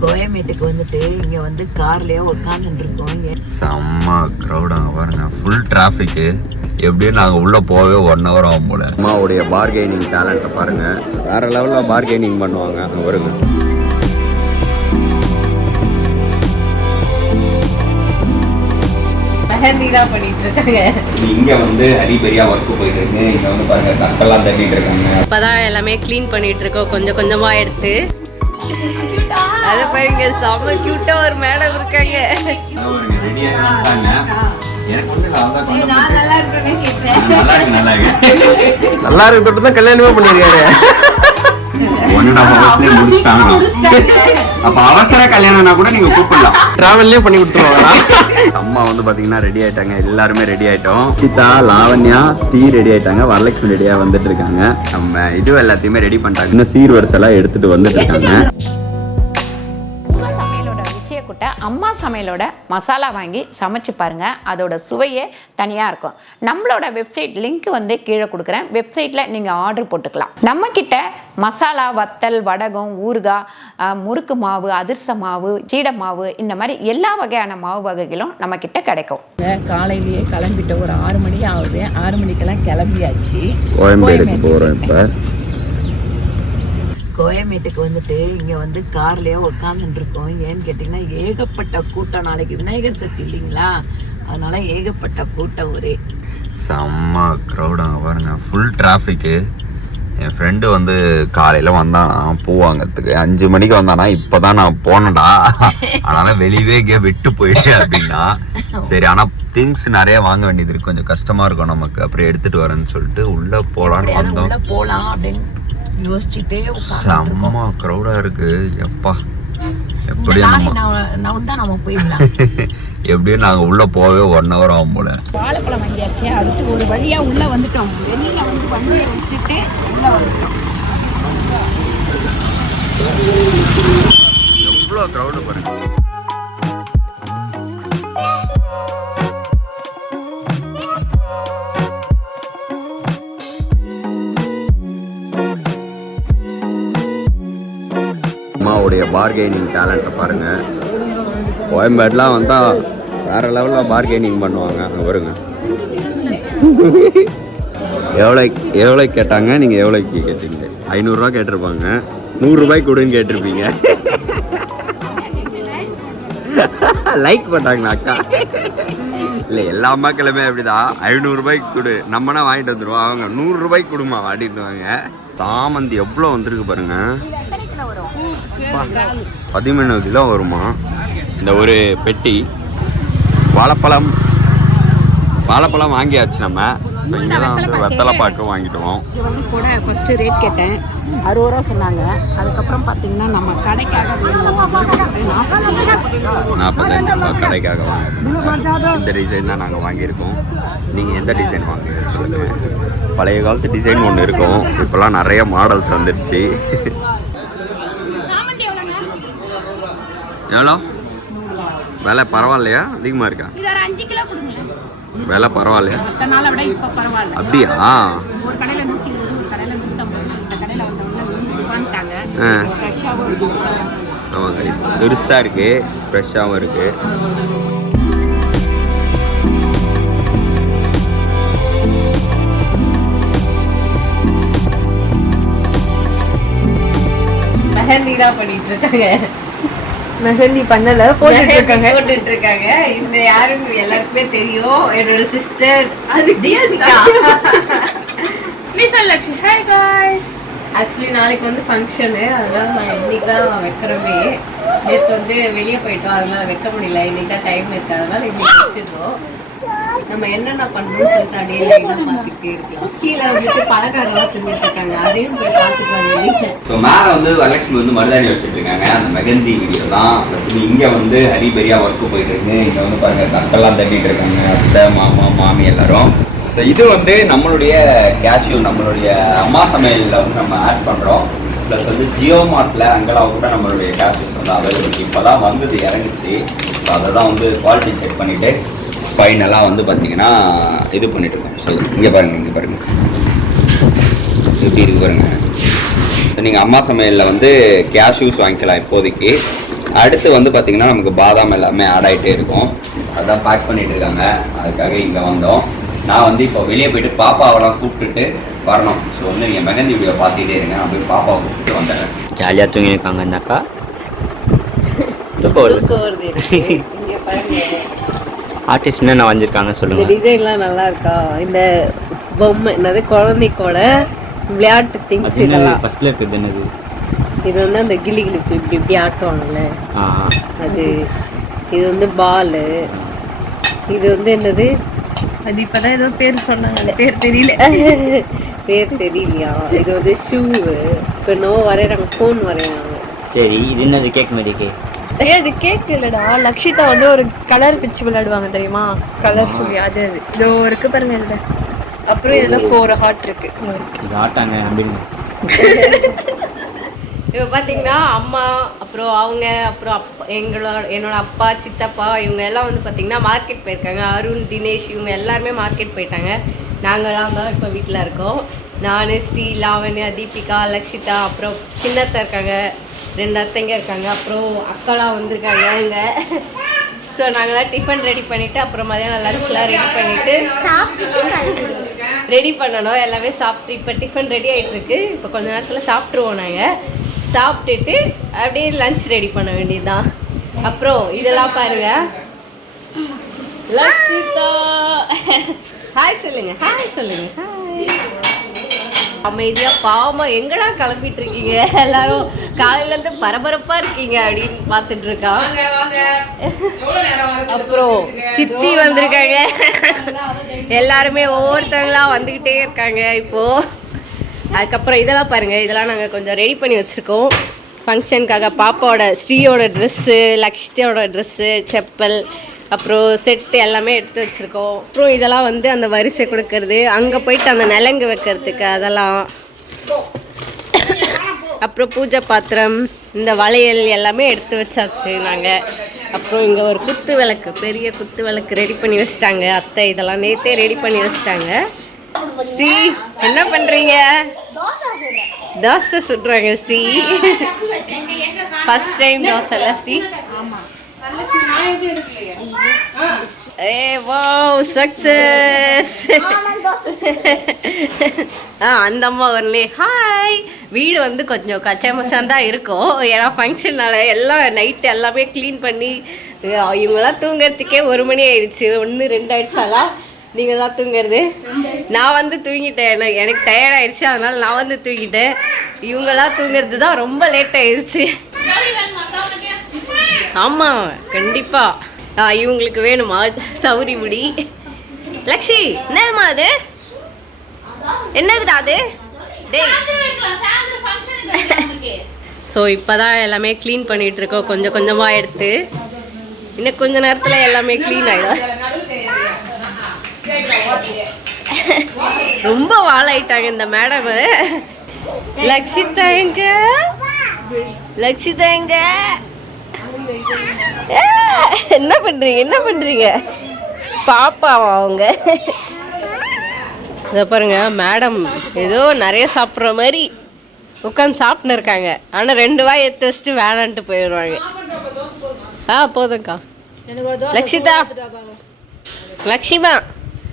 கோயம்பேட்டுக்கு வந்துட்டு இங்க வந்து கார்லயே உட்காந்துட்டு இருக்கோம். செம்ம க்ரௌடாக பாருங்க, ஃபுல் டிராஃபிக்கு. எப்படியும் நாங்கள் உள்ளே போகவே 1 hour ஆகும் போல. அம்மாவுடைய பார்கெனிங் டேலண்ட்டை பாருங்க, வேற லெவலில் பார்கெனிங் பண்ணுவாங்க. அங்கே வருங்க, இங்க வந்து ஹரிபரியா ஒர்க் போயிட்டு இருக்கு. இங்க வந்து பாருங்க கட்டெல்லாம் தட்டிட்டு இருக்காங்க. இப்பதான் எல்லாமே கிளீன் பண்ணிட்டு இருக்கோம், கொஞ்சம் கொஞ்சமா எடுத்து. அத பாருங்க, செம்ம கியூட்டா ஒரு மேடம் இருக்காங்க. நல்லா இருக்கு தான் கல்யாணமே பண்ணிருக்காரு. 1.5 hours முடிச்சிட்டாங்க. அப்ப அவசர கல்யாணம்னா கூட நீங்க கூப்பிடலாம், டிராவல்லே பண்ணி கொடுத்துருவாங்க. அம்மா வந்து பாத்தீங்கன்னா ரெடி ஆயிட்டாங்க, எல்லாருமே ரெடி ஆயிட்டோம். சித்தா, லாவண்யா, ஸ்ரீ ரெடி ஆயிட்டாங்க. வரலட்சுமி ரெடியா வந்துட்டு இருக்காங்க. நம்ம இது எல்லாத்தையுமே ரெடி பண்ணிட்டாங்க. இன்னும் சீர் வரிசெல்லாம் எடுத்துட்டு வந்துட்டு இருக்காங்க. அம்மா சமையலோட மசாலா வாங்கி சமைச்சு பாருங்க, அதோட சுவையே தனியாக இருக்கும். நம்மளோட வெப்சைட் லிங்க் வந்து கீழே கொடுக்குறேன், வெப்சைட்டில் நீங்கள் ஆர்டர் போட்டுக்கலாம். நம்ம கிட்ட மசாலா, வத்தல், வடகம், ஊறுகாய், முறுக்கு மாவு, அதிர்ச மாவு, சீடை மாவு, இந்த மாதிரி எல்லா வகையான மாவு வகைகளும் நம்ம கிட்ட கிடைக்கும். காலையிலேயே கிளம்பிட்ட ஒரு 6 மணி ஆகுது. 6 மணிக்கெல்லாம் கிளம்பியாச்சு. கோயம்பேடுக்கு போகிறோம். இப்போ கோயம்பேட்டுக்கு வந்துட்டு இங்க வந்து கார்லயே உட்காந்துட்டு இருக்கோம். ஏன்னு கேட்டீங்கன்னா ஏகப்பட்ட கூட்டம். நாளைக்கு விநாயகர் சதுர்த்தி இல்லைங்களா, அதனால ஏகப்பட்ட கூட்டம். ஒரே செம்ம க்ரௌடாக பாருங்க, ஃபுல் டிராஃபிக்கு. என் ஃப்ரெண்டு வந்து காலையில் வந்தானா பூ வாங்கிறதுக்கு, 5 மணிக்கு வந்தானா. இப்போ தான் நான் போனேன்டா, அதனால் வெளியவே இங்கே விட்டு போயிட்டேன் அப்படின்னா சரி. ஆனால் திங்ஸ் நிறைய வாங்க வேண்டியது இருக்கு, கொஞ்சம் கஷ்டமாக இருக்கும் நமக்கு. அப்புறம் எடுத்துகிட்டு வரேன்னு சொல்லிட்டு உள்ளே போகலான்னு வந்தோம். போகலாம் அப்படின்னு யோசிச்சுட்டே செம்ம க்ரௌடா இருக்கு. எப்பா எப்படியும் எப்படியும் நாங்க உள்ள போகவே 1 hour ஆகும் போல. வாழைப்பழம் வாங்கியாச்சு, அடுத்து ஒரு வழியா உள்ள வந்துட்டோம். வெளியில வந்து வண்டியை விட்டுட்டு உள்ள வந்துட்டோம். எவ்வளவு க்ரௌடு பாருங்க. அம்மாவுடைய பார்கெனிங் டேலண்ட்டை பாருங்க, கோயம்பேடுலாம் வந்தால் வேற லெவலில் பார்கெனிங் பண்ணுவாங்க. அங்கே வருங்க, எவ்வளோ கேட்டாங்க, நீங்கள் எவ்வளோக்கு கேட்டீங்க? 500 ரூபா கேட்டிருப்பாங்க, 100 ரூபாய்க்கு கொடுன்னு கேட்டிருப்பீங்க. லைக் பண்ணாங்களா அக்கா? இல்லை, எல்லா அம்மாக்களுமே அப்படிதான். 500 ரூபாய்க்கு கொடு, நம்மனா வாங்கிட்டு வந்துடுவோம். அவங்க 100 ரூபாய்க்கு கொடுமா வாடிட்டுவாங்க. சாமந்தி எவ்வளோ வந்திருக்கு பாருங்க, 13 கிலோ வருமா இந்த ஒரு பெட்டி. வாழைப்பழம் வாங்கியாச்சு நம்ம. இப்போ இங்கே தான் வந்து வெத்தலை பாக்கு வாங்கிட்டோம். இது வந்து கூட ஃபஸ்ட்டு ரேட் கேட்டேன், 60 ரூபா சொன்னாங்க. அதுக்கப்புறம் பார்த்தீங்கன்னா நம்ம கடைக்காக 45 ரூபா கடைக்காக வாங்க. இந்த டிசைன் தான் நாங்கள் வாங்கியிருக்கோம். நீங்கள் எந்த டிசைன் வாங்குறீங்கன்னு சொல்லுங்கள். பழைய காலத்து டிசைன் ஒன்று இருக்கும், இப்போலாம் நிறைய மாடல்ஸ் வந்துடுச்சு. எவ்வளோ விலை? பரவாயில்லையா, அதிகமாக இருக்கா? விலை பரவாயில்லையா? அப்படியா? ஆமாங்க, பெருசாக இருக்கு, ஃப்ரெஷ்ஷாகவும் இருக்கு. மெஹந்தி தான் பண்ணிட்டு இருக்காங்க. மெஹந்தி பண்ணல, போட்டுட்டு இருக்காங்க. இந்த யாருன்னு எல்லாருக்குமே தெரியும், என்னோட சிஸ்டர். அது விசாலட்சுமி. Hi guys. ஆக்சுவலி நாளைக்கு வந்து ஃபங்க்ஷனு, அதனால நான் இன்னைக்கு தான் வைக்கிறோமே. நேற்று வந்து வெளியே போயிட்டோம், அதனால வைக்க முடியல. இன்னைக்கு தான் டைம் இருக்கு, அதனால இன்னைக்கு வச்சிருக்கோம். நம்ம என்னென்ன பண்ணணும்னு சொல்லிட்டு அப்படியே பார்த்துக்கிட்டே இருக்கலாம். கீழே வந்துட்டு பலகாரம்லாம் செஞ்சுட்டு இருக்காங்க, அதையும் போய் பார்த்துக்கலாம். ஸோ மேலே வந்து வரலட்சுமி வந்து மருதாணி வச்சுட்டு இருக்காங்க, அந்த மெகந்தி வீடியோ தான். இங்கே வந்து ஹரிபரியா ஒர்க்கு போயிட்டு இருக்கு. இங்கே வந்து பாருங்க கட்டெல்லாம் தட்டிட்டு இருக்காங்க, அத்தை, மாமா, மாமி எல்லாரும். ஸோ இது வந்து நம்மளுடைய கேஷ்யூ, நம்மளுடைய அம்மா சமையலில் வந்து நம்ம ஆட் பண்ணுறோம். ப்ளஸ் வந்து ஜியோ மார்ட்டில் அங்கெல்லாம் கூட நம்மளுடைய கேஷ்யூஸ் வந்து அவைலபிள். இப்போ தான் வந்து இறங்குச்சு. ஸோ அதை தான் வந்து குவாலிட்டி செக் பண்ணிவிட்டு ஃபைனலாக வந்து பார்த்தீங்கன்னா இது பண்ணிட்டுருக்கோம். ஸோ இங்கே பாருங்கள் எப்படி இருக்கு பாருங்கள். ஸோ நீங்கள் அம்மா சமையலில் வந்து கேஷ்யூஸ் வாங்கிக்கலாம் இப்போதைக்கு. அடுத்து வந்து பார்த்தீங்கன்னா நமக்கு பாதாம் எல்லாமே ஆட் ஆகிட்டே இருக்கும். அதான் பேக் பண்ணிட்டு இருக்காங்க. அதுக்காக இங்கே வந்தோம். நான் வந்து இப்போ வெளியே போயிட்டு பாப்பாவெல்லாம் கூப்பிட்டுட்டு வரணும். ஸோ வந்து நீங்கள் மெகந்தி வீடியோ பார்த்துக்கிட்டே இருங்க. அப்படியே பாப்பாவை கூப்பிட்டு வந்துடுறேன். ஜாலியாக தூங்கியிருக்காங்க இந்த அக்கா. ஆர்டிஸ்ட் என்ன வந்திருக்காங்க சொல்லுங்க. டிசைன்லாம் நல்லா இருக்கா? இந்த பொம்மை என்னது குழந்தைக்கோட விளையாட்டு திங்ஸ் இதெல்லாம் ஃபர்ஸ்ட்ல இருக்குது. என்னது இது வந்து அந்த கிளி கிளிப்பு இப்படி இப்படி ஆட்டுவாங்கல்ல அது. இது வந்து பாலு. இது வந்து என்னது? அது இப்பதான் ஏதோ பேர் சொன்னாங்க, பேர் தெரியல. பேர் தெரியலையா? இது வந்து ஷூவு. இப்போ என்னவோ வரைகிறாங்க, ஃபோன் வரைகிறாங்க. சரி, இது என்னது? கேக் மாதிரி கேக்? இது கேக் இல்லடா. லக்ஷிதா வந்து ஒரு கலர் பிச்சு விளையாடுவாங்க தெரியுமா? கலர் சொல்லி அது இதோ இருக்கு பாருங்க இதுல. அப்புறம் இதுல 4 ஹார்ட் இருக்கு. இது ஆட்டாங்க நம்பிடுங்க. இப்போ பார்த்தீங்கன்னா அம்மா, அப்புறம் அவங்க, அப்புறம் என்னோட அப்பா, சித்தப்பா இவங்க எல்லாம் வந்து பார்த்தீங்கன்னா மார்க்கெட் போயிருக்காங்க. அருண், தினேஷ் இவங்க எல்லாருமே மார்க்கெட் போயிட்டாங்க. நாங்கள்லாம் தான் இப்போ வீட்டில் இருக்கோம். நான், ஸ்ரீ, லாவண்யா, தீபிகா, லக்ஷிதா, அப்புறம் சின்னத்தை இருக்காங்க, 2 அத்தைங்க இருக்காங்க, அப்புறம் அக்காலாம் வந்திருக்காங்க இங்கே. ஸோ நாங்களாம் டிஃபன் ரெடி பண்ணிவிட்டு அப்புறம் மதியானம் லஞ்ச்லாம் ரெடி பண்ணிவிட்டு ரெடி பண்ணணும். எல்லாமே சாப்பிட்டு இப்போ டிஃபன் ரெடி ஆகிட்டுருக்கு. இப்போ கொஞ்சம் நேரத்தில் சாப்பிட்ருவோம். நாங்கள் சாப்பிட்டுட்டு அப்படியே லஞ்ச் ரெடி பண்ண வேண்டியதுதான். அப்புறம் இதெல்லாம் பாருங்க. லக்ஷிதா ஹாய் சொல்லுங்க. ஹாய் சொல்லுங்க. ஹாய். அமைதியா பாவமா எங்கடா கிளம்பிட்டு இருக்கீங்க எல்லாரும்? காலையில இருந்து பரபரப்பா இருக்கீங்க அப்படின்னு பார்த்துட்டு இருக்கான். அப்புறம் சித்தி வந்திருக்காங்க. எல்லாருமே ஒவ்வொருத்தவங்களா வந்துகிட்டே இருக்காங்க இப்போ. அதுக்கப்புறம் இதெல்லாம் பாருங்க. இதெல்லாம் நாங்கள் கொஞ்சம் ரெடி பண்ணி வச்சிருக்கோம் ஃபங்க்ஷனுக்காக. பாப்பாவோட, ஸ்ரீயோட ட்ரெஸ்ஸு, லக்ஷிதாவோட ட்ரெஸ்ஸு, செப்பல், அப்புறம் செட்டு எல்லாமே எடுத்து வச்சுருக்கோம். அப்புறம் இதெல்லாம் வந்து அந்த வரிசை கொடுக்கறது, அங்கே போயிட்டு அந்த நிலங்கு வைக்கிறதுக்கு அதெல்லாம். அப்புறம் பூஜை பாத்திரம், இந்த வளையல் எல்லாமே எடுத்து வச்சாச்சு நாங்கள். அப்புறம் இங்கே ஒரு குத்து விளக்கு, பெரிய குத்து விளக்கு ரெடி பண்ணி வச்சுட்டாங்க அத்தை. இதெல்லாம் நேற்றே ரெடி பண்ணி வச்சுட்டாங்க. ஸ்ரீ என்ன பண்ணுறீங்க? தோசை சுடுறாங்க ஸ்ரீ. ஃபர்ஸ்ட் டைம் தோசை இல்லை ஸ்ரீ? Wow success. அந்த அம்மா வரலே. ஹாய். வீடு வந்து கொஞ்சம் கச்சமச்சான் தான் இருக்கும். ஏன்னா ஃபங்க்ஷன்னால எல்லாம் நைட்டு எல்லாமே க்ளீன் பண்ணி இவங்கெல்லாம் தூங்குறதுக்கே 1 மணி ஆயிடுச்சு. 1, 2 ஆயிடுச்சாலாம். நீங்கள் தான் தூங்குறது. நான் வந்து தூங்கிட்டேன். எனக்கு டயர்ட் ஆயிடுச்சு, அதனால நான் வந்து தூங்கிட்டேன். இவங்கெல்லாம் தூங்குறது தான் ரொம்ப லேட் ஆயிடுச்சு. ஆமாம் கண்டிப்பாக. இவங்களுக்கு வேணுமா சௌரி முடி? லக்ஷி என்னதுமா அது? என்னதுடா அது? ஸோ இப்போ தான் எல்லாமே க்ளீன் பண்ணிகிட்டு இருக்கோம் கொஞ்சம் கொஞ்சமாக எடுத்து. இன்னும் கொஞ்ச நேரத்தில் எல்லாமே க்ளீன் ஆகிடும். ரொம்ப வாழாயிட்டாங்க இந்த மேடம். லக்ஷிதா எங்க? லக்ஷிதா எங்க? என்ன பண்றீங்க? என்ன பண்றீங்க? பாப்பாவா அவங்க? இதை பாருங்க, மேடம் ஏதோ நிறைய சாப்பிட்ற மாதிரி உட்காந்து சாப்பிட்னு இருக்காங்க. ஆனால் 2 வாய் எடுத்து வச்சுட்டு வேணான்ட்டு போயிடுவாங்க. போதும்க்கா. லக்ஷிதா, லக்ஷிமா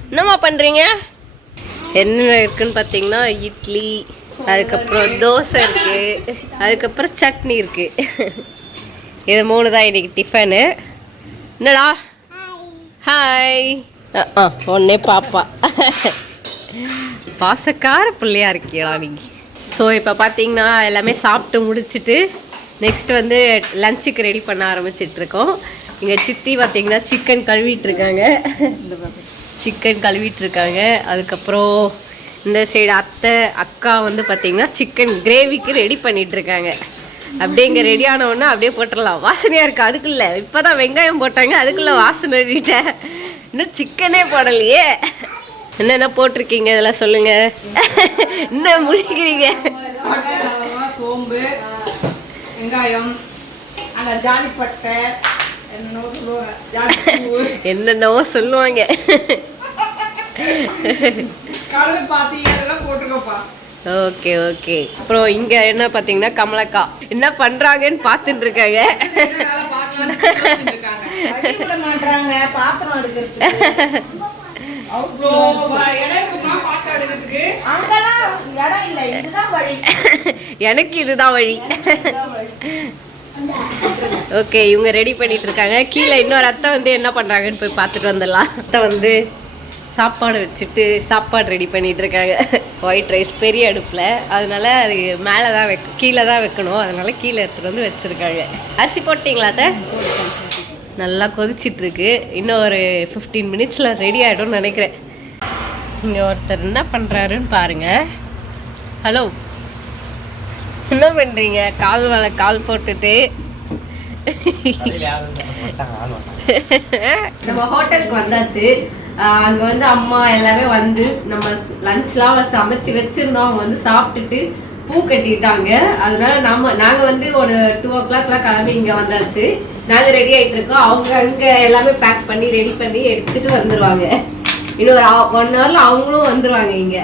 என்னம்மா பண்ணுறீங்க? என்ன இருக்குன்னு பார்த்தீங்கன்னா இட்லி, அதுக்கப்புறம் தோசை இருக்குது, அதுக்கப்புறம் சட்னி இருக்குது. இது 3 தான் இன்றைக்கி டிஃபனு. என்னடா? ஹாய். ஒன்னே பாப்பா. பாசக்கார பிள்ளையா இருக்கீங்களா நீங்கள்? ஸோ இப்போ பார்த்தீங்கன்னா எல்லாமே சாப்பிட்டு முடிச்சுட்டு நெக்ஸ்ட்டு வந்து லஞ்சுக்கு ரெடி பண்ண ஆரம்பிச்சிட்ருக்கோம். இங்கே சித்தி பார்த்தீங்கன்னா சிக்கன் கழுவிட்டுருக்காங்க. சிக்கன் கழுவிட்டுருக்காங்க. அதுக்கப்புறம் இந்த சைடு அத்தை, அக்கா வந்து பார்த்திங்கன்னா சிக்கன் கிரேவிக்கு ரெடி பண்ணிகிட்ருக்காங்க. அப்படியே இங்கே ரெடி ஆனவுடனே அப்படியே போட்டுடலாம். வாசனையாக இருக்குது. அதுக்குள்ளே இப்போ தான் வெங்காயம் போட்டாங்க, அதுக்குள்ளே வாசனை எழுதிட்டேன். இன்னும் சிக்கனே போடலையே. என்னென்ன போட்டிருக்கீங்க இதெல்லாம் சொல்லுங்கள். என்ன முடிக்கிறீங்க? சோம்பு, வெங்காயம், ஜாதிப்பட்டை, என்னென்னவோ சொல்லுவாங்க. Okay okay. அப்புறம் இங்க என்ன பாத்தீங்கன்னா கமலக்கா என்ன பண்றாங்கன்னு பாத்துட்டு இருக்காங்க. எனக்கு இதுதான் வழி. ஓகே, இவங்க ரெடி பண்ணிட்டு இருக்காங்க. கீழே இன்னொரு அத்தை வந்து என்ன பண்றாங்கன்னு போய் பார்த்துட்டு வந்துடலாம். அத்தை வந்து சாப்பாடு வச்சுட்டு சாப்பாடு ரெடி பண்ணிட்டு இருக்காங்க. ஒயிட் ரைஸ் பெரிய அடுப்பில், அதனால அது மேலே தான் கீழே தான் வைக்கணும். அதனால கீழே எடுத்துகிட்டு வந்து வச்சுருக்காங்க. அரிசி போட்டிங்களா அத்தை? நல்லா கொதிச்சிட்ருக்கு. இன்னும் ஒரு 15 மினிட்ஸில் ரெடி ஆகிடும்னு நினைக்கிறேன். இங்கே ஒருத்தர் என்ன பண்ணுறாருன்னு பாருங்க. ஹலோ, என்ன பண்ணுறீங்க? கால் மேலே கால் போட்டுட்டு நம்ம ஹோட்டலுக்கு வந்தாச்சு. அங்கே வந்து அம்மா எல்லாமே வந்து நம்ம லஞ்ச்லாம் சமைச்சு வச்சுருந்தோம். அவங்க வந்து சாப்பிட்டுட்டு பூ கட்டிட்டாங்க. அதனால நாங்கள் வந்து ஒரு 2 o'clock கிளம்பி இங்கே வந்தாச்சு. நாங்கள் ரெடி ஆகிட்டு இருக்கோம். அவங்க அங்கே எல்லாமே பேக் பண்ணி ரெடி பண்ணி எடுத்துகிட்டு வந்துடுவாங்க. இன்னும் ஒரு 1 hourல அவங்களும் வந்துடுவாங்க இங்கே.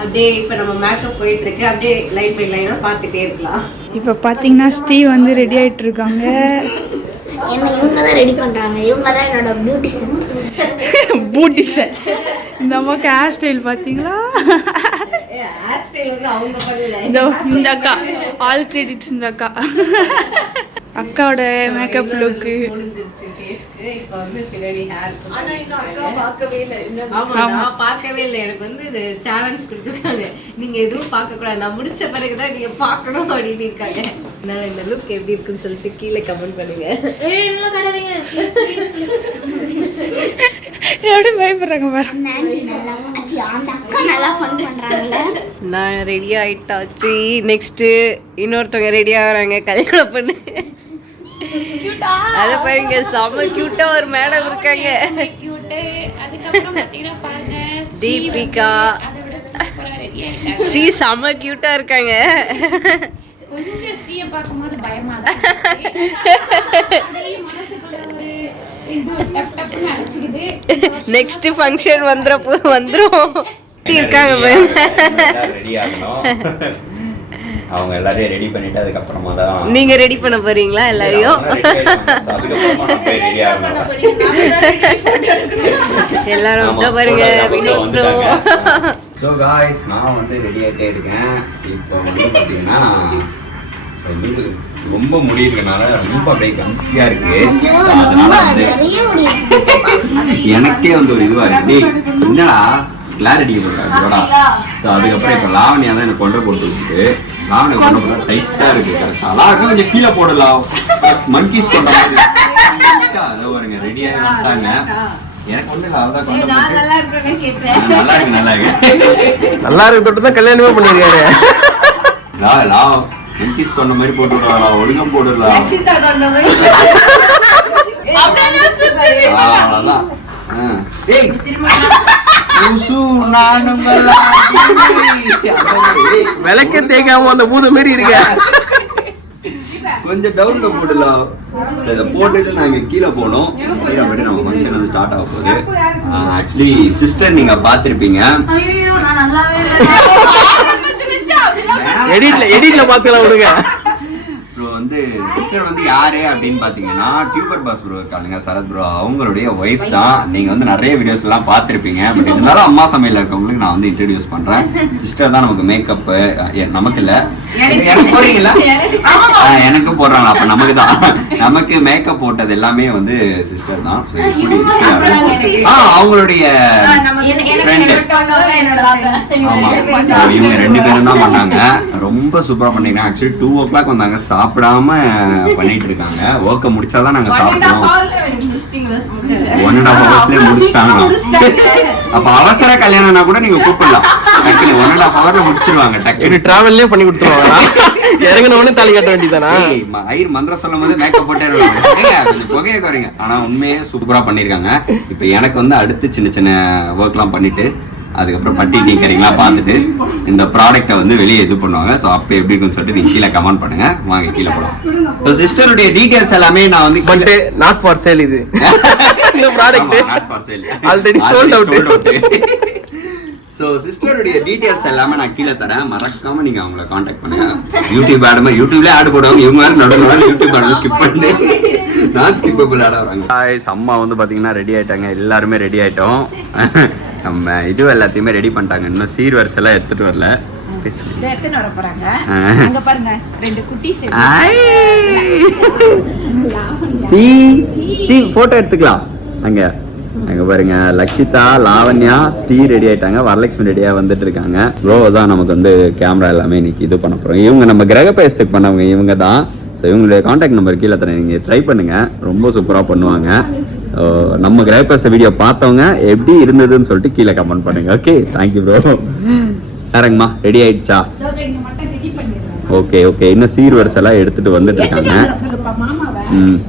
அப்படியே இப்போ நம்ம மேக்கப் போயிட்டு இருக்கு. அப்படியே லைன் பை லைனாக பார்த்துட்டே இருக்கலாம். இப்போ பார்த்தீங்கன்னா ஸ்ரீ வந்து ரெடி ஆகிட்டு இருக்காங்க. இவங்க தான் ரெடி பண்ணுறாங்க. இவங்க தான் என்னோட பியூட்டிஷன். இந்த அம்மாவுக்கு ஹேர் ஸ்டைல் பார்த்தீங்களா? இந்த அக்கா ஆல் கிரெடிட்ஸ். இந்த அக்கா அக்காவோட மேக்கப் லுக்கு பார்க்கவே இல்லை. எனக்கு வந்து இது சேலஞ்ச் கொடுத்துருக்காங்க. நீங்க எதுவும் பார்க்க கூடாது, நான் முடிச்ச பிறகுதான் நீங்க பார்க்கணும் அப்படின்னு இருக்காங்க. அதனால இந்த லுக் எப்படி இருக்குன்னு சொல்லிட்டு கீழே கமெண்ட் பண்ணுங்க. எப்படி பயப்படுறாங்க பாரு. நான் ரெடி ஆயிட்டாச்சு. நெக்ஸ்ட் இன்னொருத்தவங்க ரெடி ஆகுறாங்க கல்யாணம் பண்ணு. அத பாருங்க, செம்ம கியூட்டா ஒரு மேடம் இருக்காங்க. தீபிகா ஸ்ரீ செம்ம கியூட்டா இருக்காங்க. கொஞ்சம் ஸ்ரீயை பார்க்கும்போது பயமா தான் நெக்ஸ்ட் ஃபங்க்ஷன் வந்துரும் இருக்காங்க. அவங்க எல்லாரையும் ரெடி பண்ணிட்டு அதுக்கப்புறமா தான் நீங்க ரெடி பண்ண போறீங்களா எல்லாரையும்? எல்லாரும் பாருங்க. ஸோ காய்ஸ், நான் வந்து ரெடி ஆகிட்டே இருக்கேன். இப்போ வந்து பார்த்தீங்கன்னா ரொம்ப முடி இருக்கனால ரொம்ப அப்படியே கம்சியா இருக்கு. அதனால வந்து எனக்கே வந்து ஒரு இதுவா இருக்கு. என்னடா கிளாரிட்டி போடுறாங்க. அதுக்கப்புறம் இப்போ லாவணியா தான் எனக்கு கொண்டு போட்டு விட்டு லாவணியா கொண்டு போட்டா டைட்டா இருக்கு. கரெக்டா அழகா கொஞ்சம் கீழே போடலாம். மங்கீஸ் கொண்ட மாதிரி அதை பாருங்க ரெடியாக வந்துட்டாங்க. எனக்கு ஒண்ணு அவதான் கொண்டு போட்டு நல்லா இருக்கு நல்லா இருக்கு தொட்டு தான் கல்யாணமே பண்ணிருக்காரு. மங்கீஸ் கொண்ட மாதிரி போட்டு விடுவாரா? ஒழுங்கா போட்டுடலாம். அவ்வளவுதான். விளக்க தேய்க்காம அந்த பூத மாதிரி இருக்க. கொஞ்சம் டவுன்ல போடலாம். இதை போட்டுட்டு நாங்க கீழே போனோம். நம்ம ஃபங்க்ஷன் வந்து ஸ்டார்ட் ஆக போகுது. ஆக்சுவலி சிஸ்டர் நீங்க பாத்திருப்பீங்க. எடிட்ல பாத்துக்கலாம் விடுங்க. ப்ரோ வந்து சிஸ்டர் வந்து யாரு அப்படின்னு பாத்தீங்கன்னா டியூபர் பாஸ் ப்ரோ இருக்காங்க, சரத் ப்ரோ, அவங்களுடைய ஒய்ஃப் தான். நீங்க வந்து நிறைய வீடியோஸ் எல்லாம் பாத்திருப்பீங்க. பட் இருந்தாலும் அம்மா சமையல் இருக்கவங்களுக்கு நான் வந்து இன்ட்ரடியூஸ் பண்றேன். சிஸ்டர் தான் நமக்கு மேக்கப், நமக்கு இல்ல எனக்கு போறீங்களா? எனக்கு போடுறாங்க. அப்ப நமக்கு தான், நமக்கு மேக்கப் போட்டது எல்லாமே வந்து சிஸ்டர் தான். ஸோ எப்படி அவங்களுடைய ஃப்ரெண்டு. ஆமா, இவங்க 2 பேரும் தான் பண்ணாங்க. ரொம்ப சூப்பரா பண்ணிருக்காங்க. ஆக்சுவலி 2 o'clock வந்தாங்க, சாப்பிடாம பண்ணிட்டு இருக்காங்க. ஒர்க்க முடிச்சாதான் நாங்க சாப்பிடுவோம். 1.5 hours முடிச்சிட்டாங்க. அப்ப அவசர கல்யாணம்னா கூட நீங்க கூப்பிடலாம். டக்குனு 1.5 hourல முடிச்சிருவாங்க. டக்குனு டிராவல்லே பண்ணி கொடுத்துருவாங்க. இறங்கின உடனே தாலி கட்ட வேண்டியதானா? ஐயர் மந்திரம் சொல்லும் போது மேக்கப் போட்டே கொஞ்சம் புகையை குறைங்க. ஆனா உண்மையே சூப்பரா பண்ணிருக்காங்க. இப்ப எனக்கு வந்து அடுத்து சின்ன சின்ன ஒர்க் எல்லாம் பண்ணிட்டு அதுக்கப்புறம் பட்டி டீக்கரிங்லாம் பார்த்துட்டு இந்த ப்ராடக்ட்டை வந்து வெளியே இது பண்ணுவாங்க. ஸோ அப்போ எப்படி இருக்குன்னு சொல்லிட்டு நீங்கள் கீழே கமெண்ட் பண்ணுங்க. வாங்க கீழே போகலாம். ஸோ சிஸ்டருடைய டீடைல்ஸ் எல்லாமே நான் வந்து பட் நாட் ஃபார் சேல். இது இந்த product not for sale, already sold out. So சிஸ்டருடைய டீட்டெயில்ஸ் எல்லாமே நான் கீழே தரேன், மறக்காம நீங்க அவங்கள காண்டாக்ட் பண்ணுங்க. யூடியூப் ஆடுமா, யூடியூப்லேயே ஆடு போடுவாங்க இவங்க, வேறு நடுவில் யூடியூப் ஆடு ஸ்கிப் பண்ணி நான் ஸ்கிப்பபிள் ஆட வராங்க. அம்மா வந்து பார்த்தீங்கன்னா ரெடி ஆயிட்டாங்க, எல்லாருமே ரெடி ஆயிட்டோம். நம்ம இது எல்லாத்தையுமே ரெடி பண்ணிட்டாங்க, இன்னும் சீர்வரிசை எல்லாம் எடுத்துட்டு வரல. போட்டோ எடுத்துக்கலாம். அங்க பாருங்க, லக்ஷிதா, லாவண்யா, ஸ்ரீ ரெடி ஆயிட்டாங்க, வரலட்சுமி ரெடியா வந்துட்டு இருக்காங்க. ப்ரோ தான் நமக்கு வந்து கேமரா எல்லாமே இன்னைக்கு இது பண்ண போறோம். இவங்க நம்ம கிரகப்பிரவேசத்துக்கு பண்ணவங்க இவங்க தான். ஸோ இவங்களுடைய கான்டாக்ட் நம்பர் கீழே தரேன், நீங்க ட்ரை பண்ணுங்க, ரொம்ப சூப்பரா பண்ணுவாங்க. நம்ம கிரகப்பிரவேச வீடியோ பார்த்தவங்க எப்படி இருந்ததுன்னு சொல்லிட்டு கீழே கமெண்ட் பண்ணுங்க. Okay, thank you bro. வேறங்கம்மா ரெடி ஆயிடுச்சா? ஓகே ஓகே, இன்னும் சீர்வரிசை எல்லாம் எடுத்துட்டு வந்துட்டு இருக்காங்க.